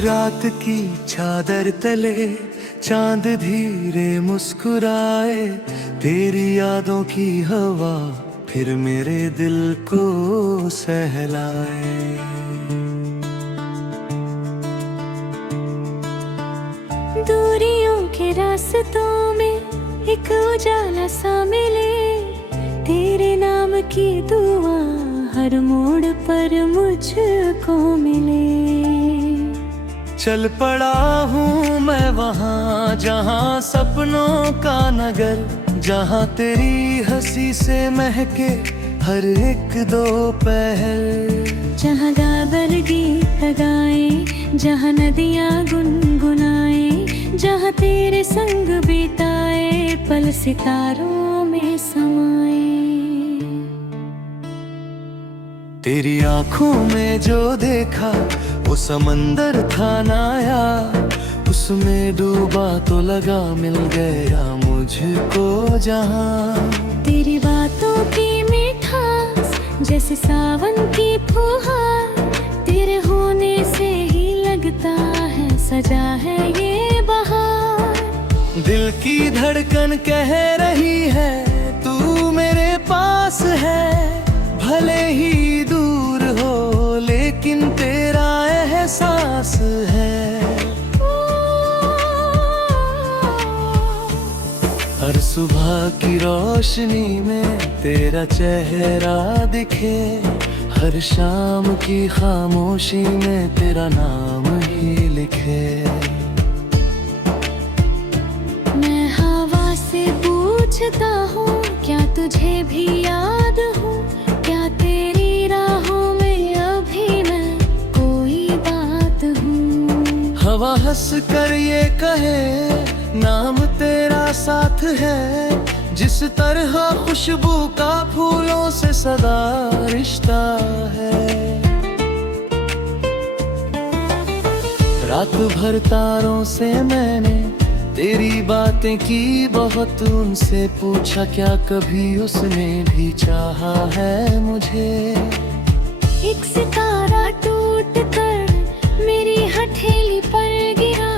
रात की चादर तले चांद धीरे मुस्कुराए, तेरी यादों की हवा फिर मेरे दिल को सहलाए। दूरियों के रास्तों में एक उजाला सा मिले, तेरे नाम की दुआ हर मोड़ पर मुझको मिले। चल पड़ा हूँ मैं वहाँ जहाँ सपनों का नगर, जहाँ तेरी हंसी से महके हर एक दोपहर, जहाँ गागर गीत गाए, जहाँ नदियाँ गुनगुनाए, जहाँ तेरे संग बिताए पल सितारों में समाए। तेरी आँखों में जो देखा वो समंदर था नाया, उसमें डूबा तो लगा मिल गया मुझको जहाँ। तेरी बातों की मिठास जैसे सावन की फुहार, तेरे होने से ही लगता है सजा है ये बहार। दिल की धड़कन कह रही है तू मेरे पास है, भले ही दूर हो लेकिन तेरा एहसास है। हर सुबह की रोशनी में तेरा चेहरा दिखे, हर शाम की खामोशी में तेरा नाम ही लिखे। मैं हवा से पूछता हूँ क्या तुझे भी याद हूँ, क्या तेरी राहों में अभी मैं कोई बात हूँ। हवा हंस कर ये कहे नाम तेरा साथ है, जिस तरह खुशबू का फूलों से सदा रिश्ता है। रात भर तारों से मैंने तेरी बातें की बहुत, उनसे पूछा क्या कभी उसने भी चाहा है मुझे। एक सितारा टूट कर मेरी हथेली पर गिरा,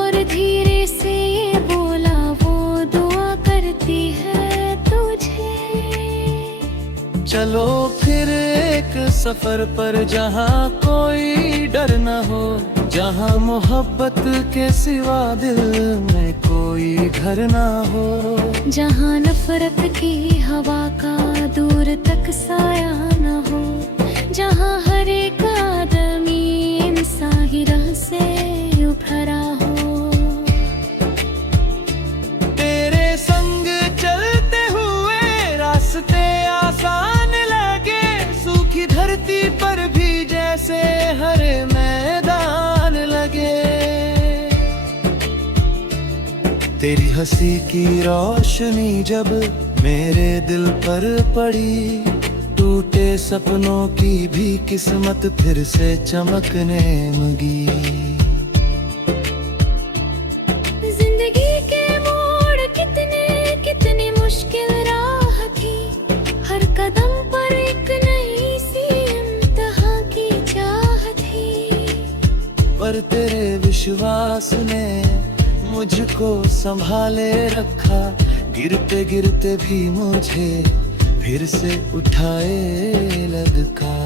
और धीरे से ये बोला वो दुआ करती है तुझे। चलो फिर एक सफर पर जहाँ कोई डर न हो, जहाँ मोहब्बत के सिवा दिल में कोई घर ना हो, जहाँ नफरत की हवा का दूर तक साया न हो, जहाँ हर एक आदमी इंसानी राह से उभरा हो। तेरे संग चलते हुए रास्ते आसान लगे, सूखी धरती पर भी जैसे हरे मैदान लगे। तेरी हंसी की रोशनी जब मेरे दिल पर पड़ी, टूटे सपनों की भी किस्मत फिर से चमकने लगी। जिंदगी के मोड़ कितने कितनी मुश्किल राह थी, हर कदम पर एक नई सी इम्तिहान की चाह थी, पर तेरे विश्वास ने मुझको संभाले रखा, गिरते गिरते भी मुझे फिर से उठाए लगा।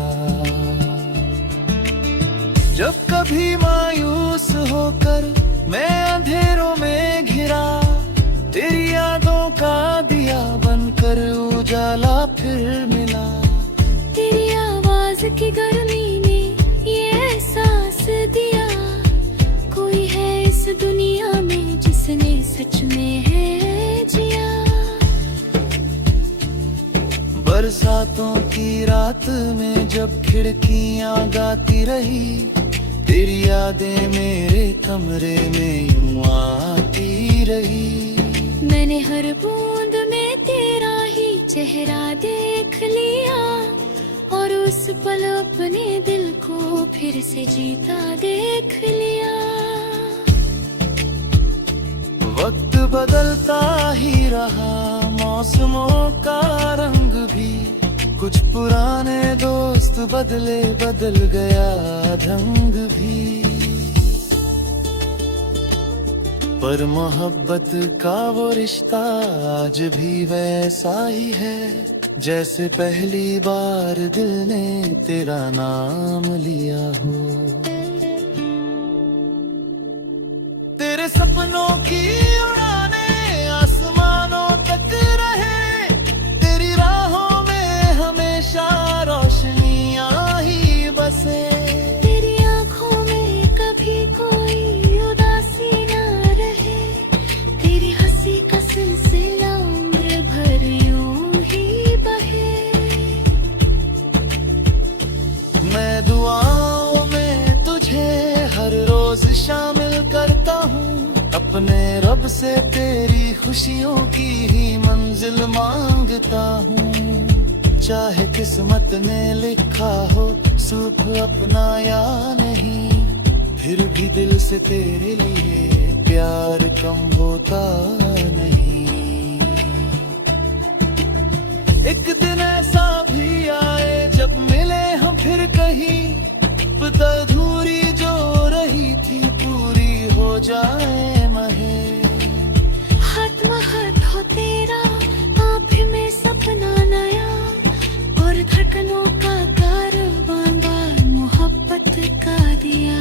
जब कभी मायूस होकर मैं अंधेरों में घिरा, तेरी यादों का दिया बनकर उजाला फिर मिला। तेरी आवाज की गर्मी ने ये एहसास दिया, कोई है इस दुनिया में जिसने सच में है जिया। बरसातों की रात में जब खिड़कियां गाती रही, तेरी यादें मेरे कमरे में यूं आती रही। मैंने हर बूंद में तेरा ही चेहरा देख लिया, और उस पल अपने दिल को फिर से जीता देख लिया। वक्त बदलता ही रहा, मौसमों का रंग भी, कुछ पुराने दोस्त बदले, बदल गया ढंग भी। पर मोहब्बत का वो रिश्ता आज भी वैसा ही है, जैसे पहली बार दिल ने तेरा नाम लिया हो। तेरे सपनों की उड़ाने आसमानों तक रहे, तेरी राहों में हमेशा रोशनियां ही बसे। तेरी आंखों में कभी कोई उदासी ना रहे, तेरी हंसी का सिलसिला उम्र भर यूं ही बहे। मैं दुआओं में तुझे हर रोज शामिल करता हूँ, अपने रब से तेरी खुशियों की ही मंजिल मांगता हूँ। चाहे किस्मत ने लिखा हो सुख अपना या नहीं, फिर भी दिल से तेरे लिए प्यार कम होता नहीं। एक दिन ऐसा भी आए जब मिले हम फिर कहीं, अधूरी जो रही थी पूरी हो जाए महे। हाथ हो तेरा आप में सपना नया, और धड़कनों का कारवां बार मोहब्बत का दिया।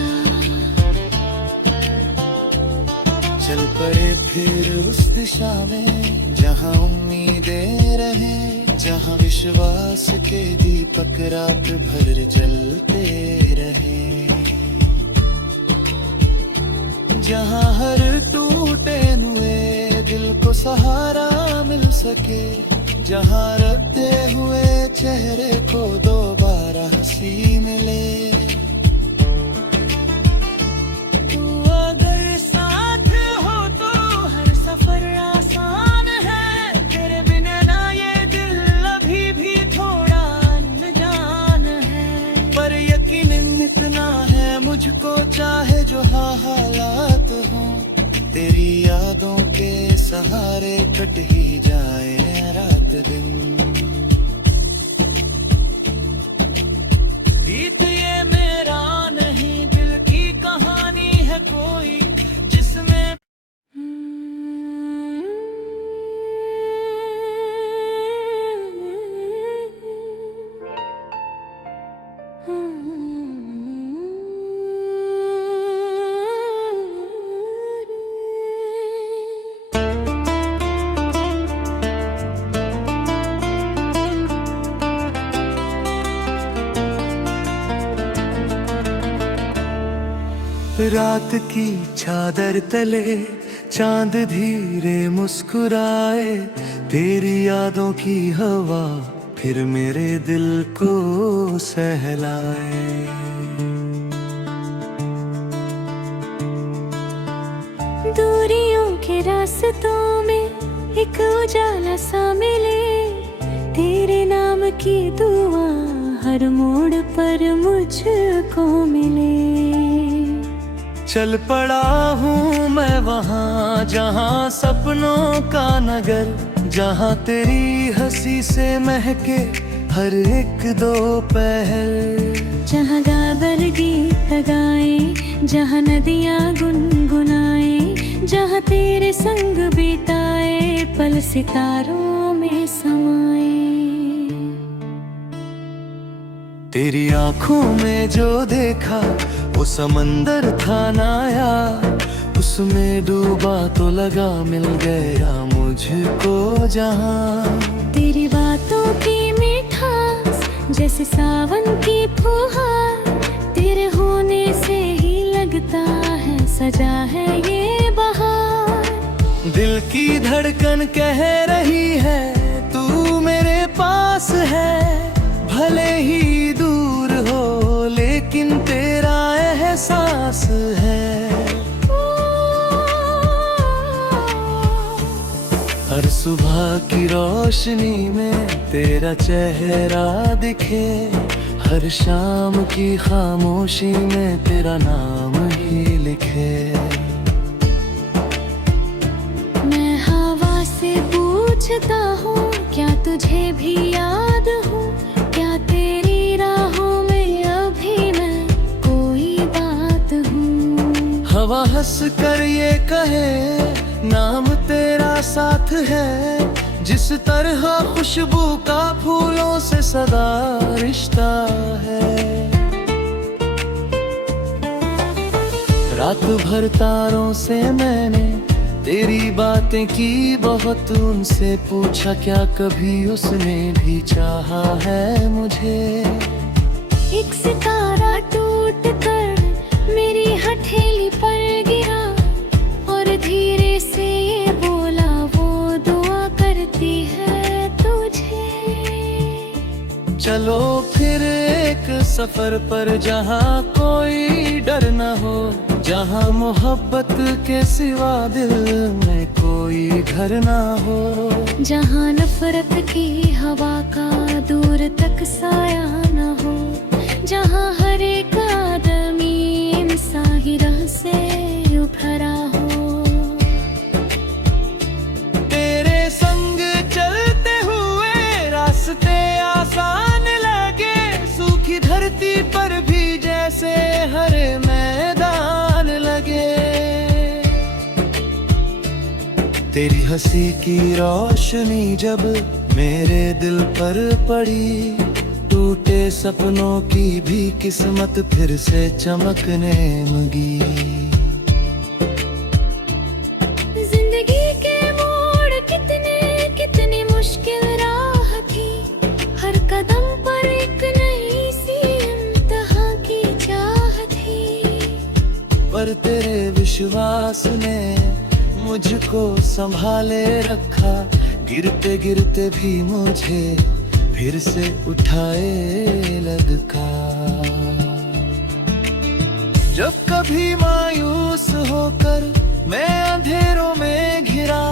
चल पड़े फिर उस दिशा में जहाँ उम्मीदें रहे, जहाँ विश्वास के दीपक रात भर जलते रहे, जहाँ हर टूटे हुए दिल को सहारा मिल सके, जहाँ रखते हुए चेहरे को दोबारा हंसी मिले। तू अगर साथ हो तो हर सफर आसान है, तेरे बिना ना ये दिल अभी भी थोड़ा अनजान है। पर यकीन इतना है मुझको चाहे जो हालात हो, तेरी यादों के सहारे कट ही जाए रात दिन। गीत ये मेरा नहीं दिल की कहानी है कोई, जिसमें रात की चादर तले चांद धीरे मुस्कुराए, तेरी यादों की हवा फिर मेरे दिल को सहलाए। दूरियों के रास्तों में एक उजाला सा मिले, तेरे नाम की दुआ हर मोड़ पर मुझको मिले। चल पड़ा हूँ मैं वहाँ जहाँ सपनों का नगर, जहाँ तेरी हंसी से महके हर एक दोपहर, जहाँ गागर गीत गाए, जहाँ नदियाँ गुनगुनाए, जहाँ तेरे संग बिताए पल सितारों में समाए। तेरी आंखों में जो देखा वो समंदर था नाया, उसमें डूबा तो लगा मिल गया मुझको जहां। तेरी बातों की मिठास जैसे सावन की फुहार, तेरे होने से ही लगता है सजा है ये बहार। दिल की धड़कन कह रही है तू मेरे पास है, भले ही दूर हो लेकिन तेरा एहसास है। हर सुबह की रोशनी में तेरा चेहरा दिखे, हर शाम की खामोशी में तेरा नाम ही लिखे। मैं हवा से पूछता हूँ क्या तुझे भी याद हूँ, क्या तेरी राहों में अभी मैं कोई बात हूँ। हवा हंस कर ये कहे नाम तेरा साथ है, जिस तरह खुशबू का फूलों से सदा रिश्ता है। रात भर तारों से मैंने तेरी बातें की बहुत, उनसे पूछा क्या कभी उसने भी चाहा है मुझे। एक सितारा टूट कर मेरी हथेली पर गिरा और धीरे से ये बोला वो दुआ करती है तुझे। चलो फिर एक सफर पर जहाँ कोई डर न हो, जहाँ मोहब्बत के सिवा दिल में कोई घर ना हो, जहाँ नफरत की हवा का दूर तक साया न हो, जहाँ हर एक आदमी इंसान ही राह से उभरा हो। तेरे संग चलते हुए रास्ते आसान लगे, सूखी धरती पर भी जैसे हरे मैदान लगे। तेरी हंसी की रोशनी जब मेरे दिल पर पड़ी, टूटे सपनों की भी किस्मत फिर से चमकने लगी। जिंदगी के मोड़ कितने कितनी मुश्किल राह थी, हर कदम पर एक नई सी इम्तिहान की चाह थी। पर तेरे विश्वास ने मुझको संभाले रखा, गिरते गिरते भी मुझे फिर से उठाए लगा। जब कभी मायूस होकर मैं अंधेरों में घिरा,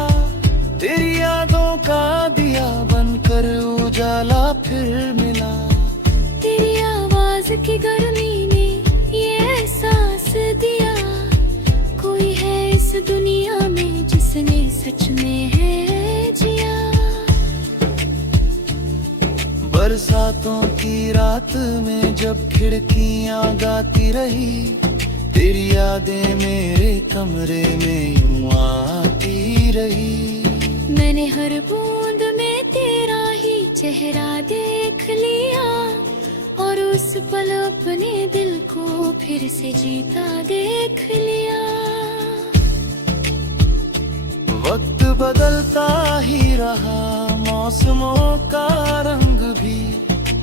तेरी यादों का दिया बनकर उजाला फिर मिला। तेरी आवाज की गर्मी ने ये एहसास दिया, कोई है इस दुनिया में जिसने सच में है जिया। बरसातों की रात में जब खिड़कियां गाती रही, तेरी यादें मेरे कमरे में यूं आती रही। मैंने हर बूंद में तेरा ही चेहरा देख लिया, और उस पल अपने दिल को फिर से जीता देख लिया। वक्त बदलता ही रहा, मौसमों का रंग भी,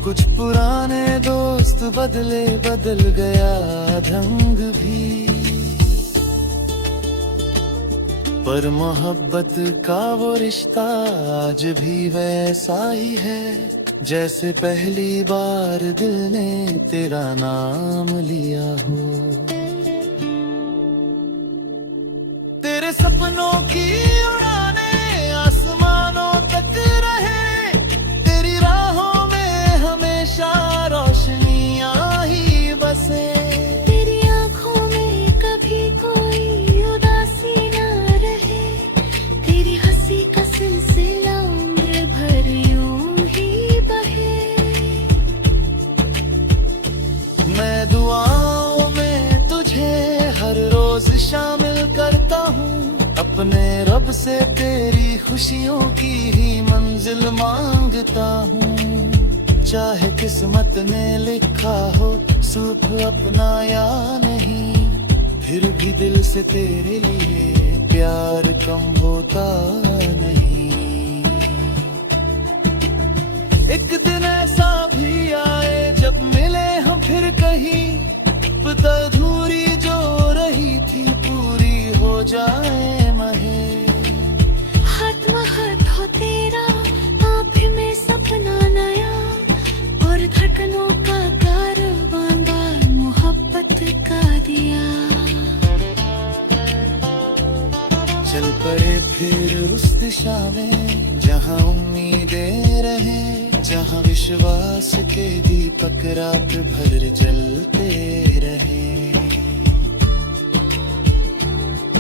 कुछ पुराने दोस्त बदले, बदल गया ढंग भी। पर मोहब्बत का वो रिश्ता आज भी वैसा ही है, जैसे पहली बार दिल ने तेरा नाम लिया हो। तेरे सपनों की उड़ाने आसमानों तक रहे, तेरी राहों में हमेशा रोशनियां ही बसे। तेरी आंखों में कभी कोई उदासी ना रहे, तेरी हंसी का सिलसिला उम्र भर यूं ही बहे। मैं दुआओं में तुझे हर रोज शामिल करता हूँ, अपने रब से तेरी खुशियों की ही मंजिल मांगता हूँ। चाहे किस्मत ने लिखा हो सुख अपना या नहीं, फिर भी दिल से तेरे लिए प्यार कम होता नहीं। एक दिन ऐसा भी आए जब मिले हम फिर कहीं, अधूरी जो रही थी पूरी हो जाए महे। हाथ हो तेरा आप में सपना नया, और धड़कनों का कारवां बार मोहब्बत का दिया। चल पड़े फिर उस दिशा में जहाँ उम्मीदें रहे, जहाँ विश्वास के दीपक रात भर जलते रहे,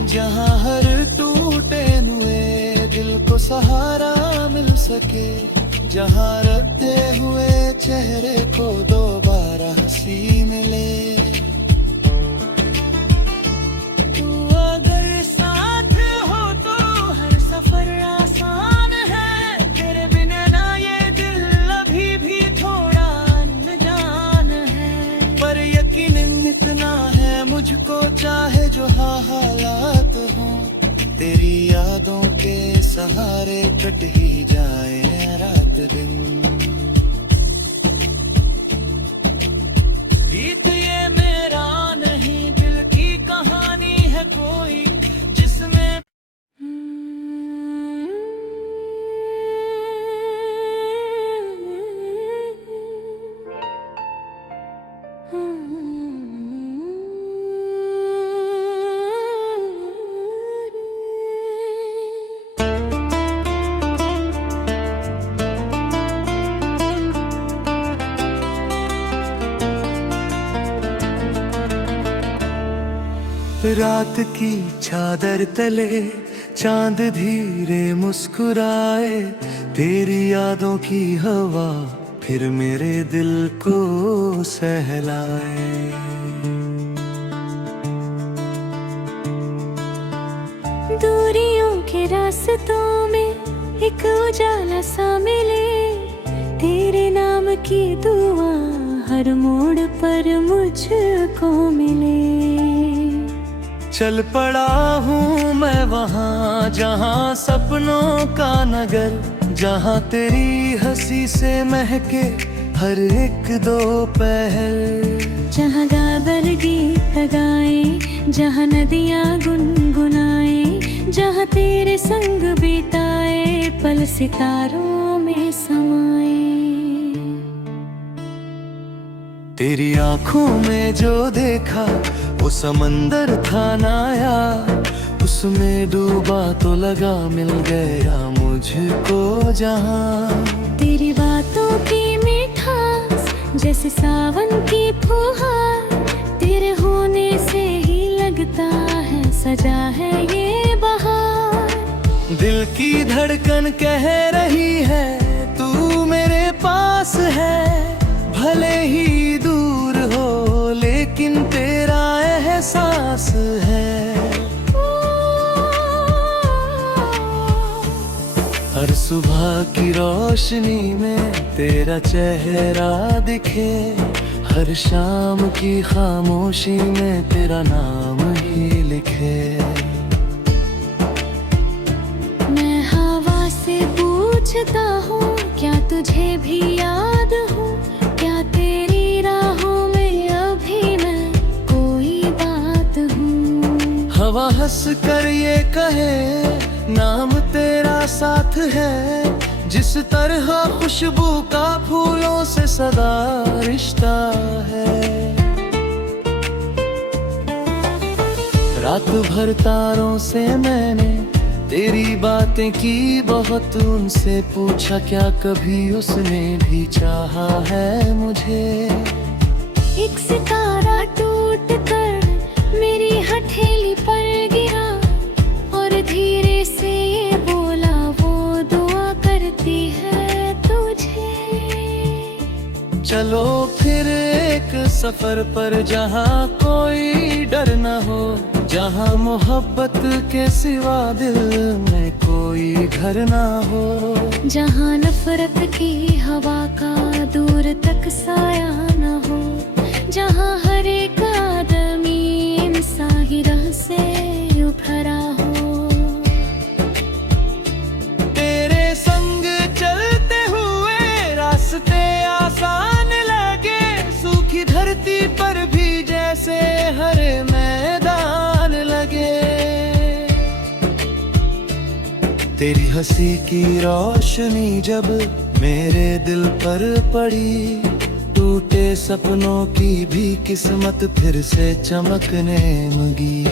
जहाँ हर टूटे हुए दिल को सहारा मिल सके, जहाँ रखते हुए चेहरे को दोबारा हंसी मिले। तू यादों के सहारे कट ही जाए रात दिन। गीत ये मेरा नहीं, दिल की कहानी है कोई जिसमें रात की चादर तले चांद धीरे मुस्कुराए, तेरी यादों की हवा फिर मेरे दिल को सहलाए। दूरियों के रास्तों में एक उजाला सा मिले, तेरे नाम की दुआ हर मोड़ पर मुझको मिले। चल पड़ा हूँ मैं वहाँ जहाँ सपनों का नगर, जहाँ तेरी हंसी से महके हर एक दोपहर। जहाँ गागर गीत गाए, जहाँ नदियाँ गुनगुनाए, जहाँ तेरे संग बिताए पल सितारों में समाए। तेरी आँखों में जो देखा वो समंदर था नाया, उसमें डूबा तो लगा मिल गया मुझको जहाँ। तेरी बातों की मिठास जैसे सावन की फुहार, तेरे होने से ही लगता है सजा है ये बहार। दिल की धड़कन कह रही है तू मेरे पास है, भले ही दूर हो लेकिन तेरा एहसास है। हर सुबह की रोशनी में तेरा चेहरा दिखे, हर शाम की खामोशी में तेरा नाम ही लिखे। मैं हवा से पूछता हूँ क्या तुझे भी याद हूँ, क्या तेरी राहों में अभी मैं कोई बात हूँ। हवा हंस कर ये कहे नाम तेरा साथ है, जिस तरह खुशबू का फूलों से सदा रिश्ता है। रात भर तारों से मैंने तेरी बातें की बहुत, उनसे पूछा क्या कभी उसने भी चाहा है मुझे। एक सितारा टूट कर मेरी हथेली पर गिरा, और धीरे से ये बोला वो दुआ करती है तुझे। चलो फिर एक सफर पर जहाँ कोई डर न हो, जहाँ मोहब्बत के सिवा दिल में कोई घर ना हो। जहाँ नफरत की हवा का दूर तक साया न हो, जहाँ हर एक आदमी इंसान ही राह से उभरा हो। तेरे संग चलते हुए रास्ते आसान लगे, सूखी धरती पर भी जैसे हरे मैदान लगे। तेरी हंसी की रोशनी जब मेरे दिल पर पड़ी, टूटे सपनों की भी किस्मत फिर से चमकने लगी।